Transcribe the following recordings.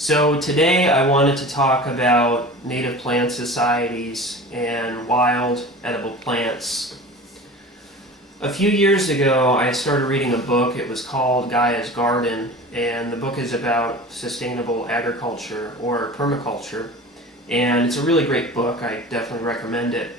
So today I wanted to talk about native plant societies and wild edible plants. A few years ago I started reading a book. It was called Gaia's Garden, and the book is about sustainable agriculture or permaculture, and it's a really great book. I definitely recommend it.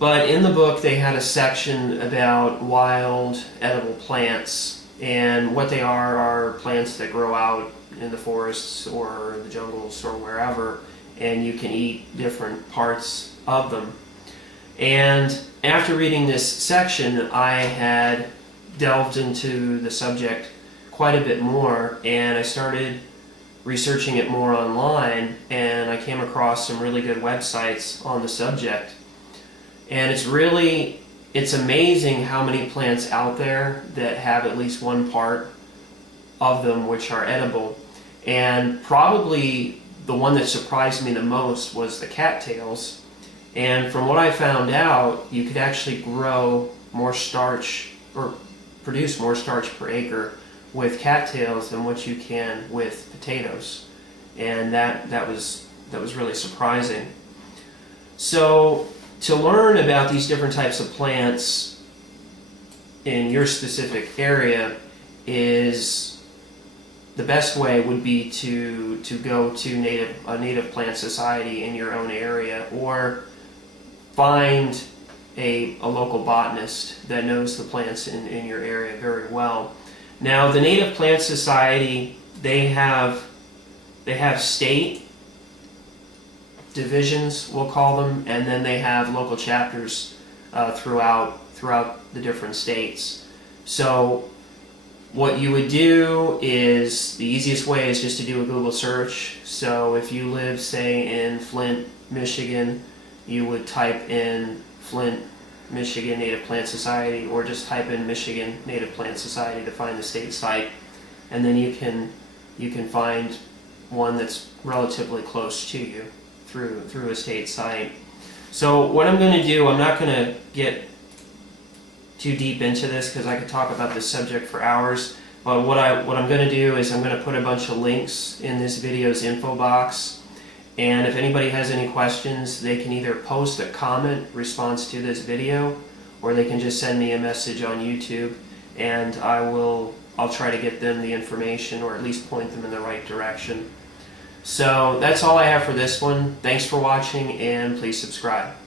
But in the book they had a section about wild edible plants, and what they are plants that grow out in the forests or the jungles or wherever, and you can eat different parts of them. And after reading this section, I had delved into the subject quite a bit more, and I started researching it more online, and I came across some really good websites on the subject. And it's amazing how many plants out there that have at least one part of them which are edible. And probably the one that surprised me the most was the cattails. And from what I found out, you could actually grow more starch or produce more starch per acre with cattails than what you can with potatoes. And that was really surprising. So to learn about these different types of plants in your specific area, the best way would be to go to a native plant society in your own area, or find a local botanist that knows the plants in your area very well. Now, the Native Plant Society, they have state divisions, we'll call them, and then they have local chapters throughout the different states. So what you would do is, the easiest way is just to do a Google search. So if you live, say, in Flint, Michigan, you would type in Flint, Michigan Native Plant Society, or just type in Michigan Native Plant Society to find the state site, and then you can find one that's relatively close to you through a state site. So what I'm going to do, I'm not going to get too deep into this because I could talk about this subject for hours, but what I'm going to do is I'm going to put a bunch of links in this video's info box, and if anybody has any questions, they can either post a comment response to this video, or they can just send me a message on YouTube, and I'll try to get them the information, or at least point them in the right direction. So that's all I have for this one. Thanks for watching, and please subscribe.